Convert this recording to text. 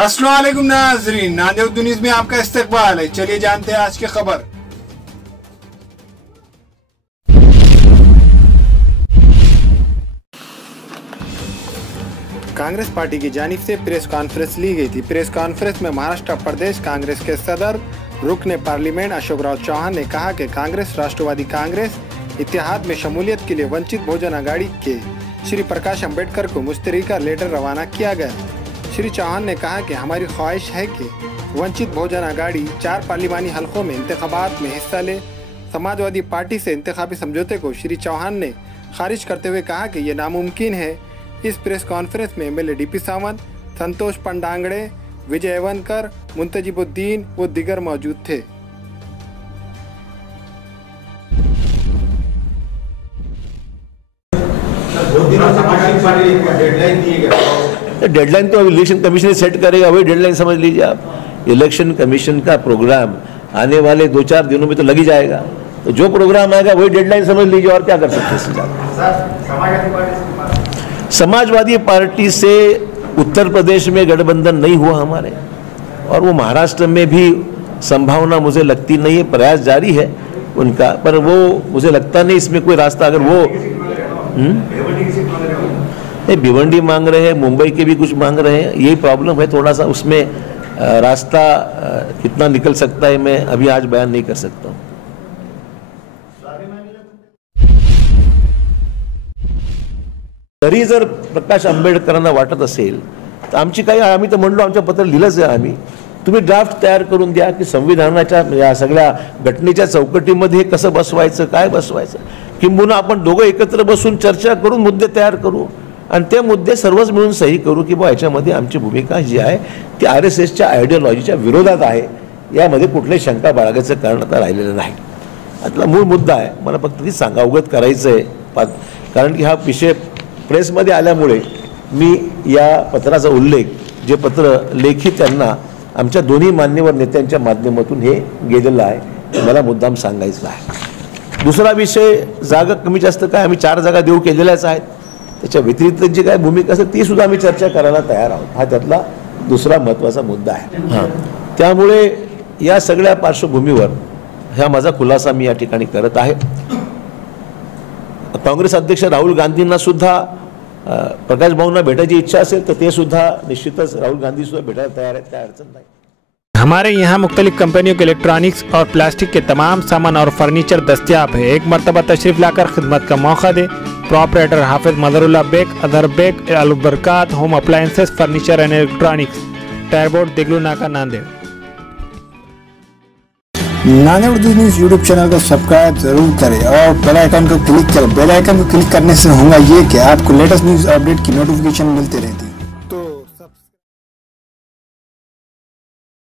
अस्सलाम वालेकुम नाज़रीन, नादेव न्यूज़ में आपका इस्तकबाल है। चलिए जानते हैं आज की खबर। कांग्रेस पार्टी की जानिब से प्रेस कॉन्फ्रेंस ली गई थी। प्रेस कॉन्फ्रेंस में महाराष्ट्र प्रदेश कांग्रेस के सदर रुकने पार्लियामेंट अशोक राव चौहान ने कहा कि कांग्रेस राष्ट्रवादी कांग्रेस इत्तेहाद में शमूलियत के लिए वंचित बहुजन आघाड़ी के श्री प्रकाश अंबेडकर को मुस्तरीका लेटर रवाना किया गया। श्री चौहान ने कहा कि हमारी ख्वाहिश है कि वंचित बहुजन आघाड़ी 4 पार्लिमानी हलकों में इंतखाबात में हिस्सा ले। समाजवादी पार्टी से इंतखाबी समझौते को श्री चौहान ने खारिज करते हुए कहा कि यह नामुमकिन है। इस प्रेस कॉन्फ्रेंस में एमएलए डीपी सावंत, संतोष पंडांगड़े, विजय एवनकर, मुंतजिबुद्दीन व दिगर मौजूद थे। डेडलाइन तो इलेक्शन कमीशन सेट करेगा, वही डेडलाइन समझ लीजिए आप। इलेक्शन कमीशन का प्रोग्राम आने वाले 2-4 दिनों में तो लग ही जाएगा, तो जो प्रोग्राम आएगा वही डेडलाइन समझ लीजिए, और क्या कर सकते हैं। समाजवादी पार्टी से उत्तर प्रदेश में गठबंधन नहीं हुआ हमारे, और वो महाराष्ट्र में भी संभावना मुझे लगती नहीं है। प्रयास जारी है उनका, पर वो मुझे लगता नहीं इसमें कोई रास्ता। अगर वो भिवंडी मांग रहे हैं, मुंबई के भी कुछ मांग रहे हैं, यही प्रॉब्लम है थोड़ा सा। उसमें रास्ता कितना निकल सकता है मैं अभी आज बयान नहीं कर सकता हूँ। तरी जर प्रकाश आंबेडकरांना वाटत असेल तर आमची काही, आम्ही तर म्हणलो, आमच्या पत्र लिहिलंच आहे आम्ही, तुम्ही ड्राफ्ट तयार करून द्या की संविधानाच्या या सगळ्या घटनेच्या चौकटीमध्ये हे कसं बसवायचं, काय बसवायचं, किंबहुना आपण दोघं एकत्र बसून चर्चा करून मुद्दे तयार करू आणि ते मुद्दे सर्वच मिळून सही करू की बुवा याच्यामध्ये आमची भूमिका जी आहे ती RSSच्या आयडियोलॉजीच्या विरोधात आहे, यामध्ये कुठलीही शंका बाळगायचं कारण आता राहिलेलं नाही। आतला मूळ मुद्दा आहे, मला फक्त ती अवगत करायचं आहे, कारण की हा विषय प्रेसमध्ये आल्यामुळे मी या पत्राचा उल्लेख, जे पत्र लेखी त्यांना आमच्या दोन्ही मान्यवर नेत्यांच्या माध्यमातून हे गेलेलं आहे, ते मला मुद्दाम सांगायचं आहे। दुसरा विषय जागा कमी जास्त काय, आम्ही 4 जागा देऊ केलेल्याच आहेत, त्याच्या व्यतिरिक्त जी काय भूमिका असेल ती सुद्धा आम्ही चर्चा करायला तयार आहोत। हा त्यातला दुसरा महत्त्वाचा मुद्दा आहे। त्यामुळे या सगळ्या पार्श्वभूमीवर हा माझा खुलासा मी या ठिकाणी करत आहे। काँग्रेस अध्यक्ष राहुल गांधींना सुद्धा प्रकाश भाऊंना भेटायची इच्छा असेल तर ते सुद्धा निश्चितच राहुल गांधी सुद्धा भेटायला तयार आहेत, काय अडचण नाही। हमारे यहाँ मुख्तलिफ कंपनियों के इलेक्ट्रॉनिक्स और प्लास्टिक के तमाम सामान और फर्नीचर दस्तियाब है। एक मरतबा तशरीफ लाकर खिदमत का मौका दे। प्रॉपरेटर हाफिज मदरुल्लाह बेग, अदर Baig, Albarkat home appliances, furniture and electronics, टायरबोर्ड, दिगलू नाका, नांदेड़। नादेव न्यूज़ यूट्यूब चैनल को सब्सक्राइब जरूर करें और बेल आइकन को क्लिक करें। बेल आइकन को क्लिक करने से होगा ये कि आपको लेटेस्ट न्यूज़ अपडेट की नोटिफिकेशन मिलती रहती है।